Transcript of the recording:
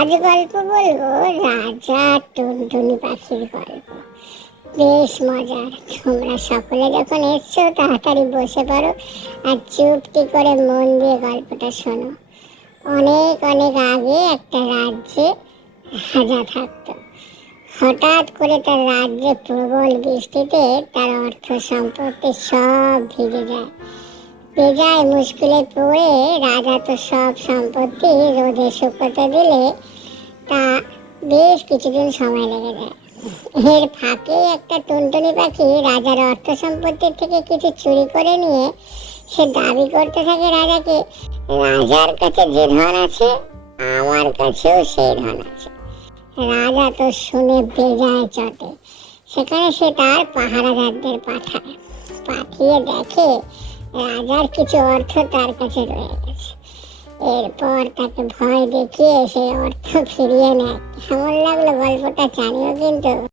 আজ গল্প বলবো রাজা টুনটুনি পাখির গল্প। বেশ মজার। তোমরা সকলে যখন এসছো তাড়াতাড়ি বসে পড়ো আর চুপটি করে মন দিয়ে গল্পটা শোনো। অনেক অনেক আগে একটা রাজ্যে রাজা থাকতো। হঠাৎ করে তার রাজ্যে প্রবল বৃষ্টিতে তার অর্থ সম্পত্তি সব ভিজে যায়। বেজায় মুশকিলে পড়ে রাজা তো সব সম্পত্তি রোদে শুকোতে দিলে তা বেশ কিছুদিন সময় লেগে যায়। এর ফাঁকে একটা টুনটুনি পাখি রাজার অর্থ সম্পত্তির থেকে কিছু চুরি করে নিয়ে সে দাবি করতে থাকে রাজাকে, রাজার কাছে যে ধন আছে আমার কাছেও সেই ধন আছে। রাজা তো শুনে বেজায় চটে। সেখানে সে তার পাহারাদারদের পাঠিয়ে দেখে রাজার কিছু অর্থ তার কাছে রয়ে গেছে। এরপর তাকে ভয় দেখিয়ে সেই অর্থ ফিরিয়ে নেয়। কেমন লাগলো গল্পটা জানিও কিন্তু।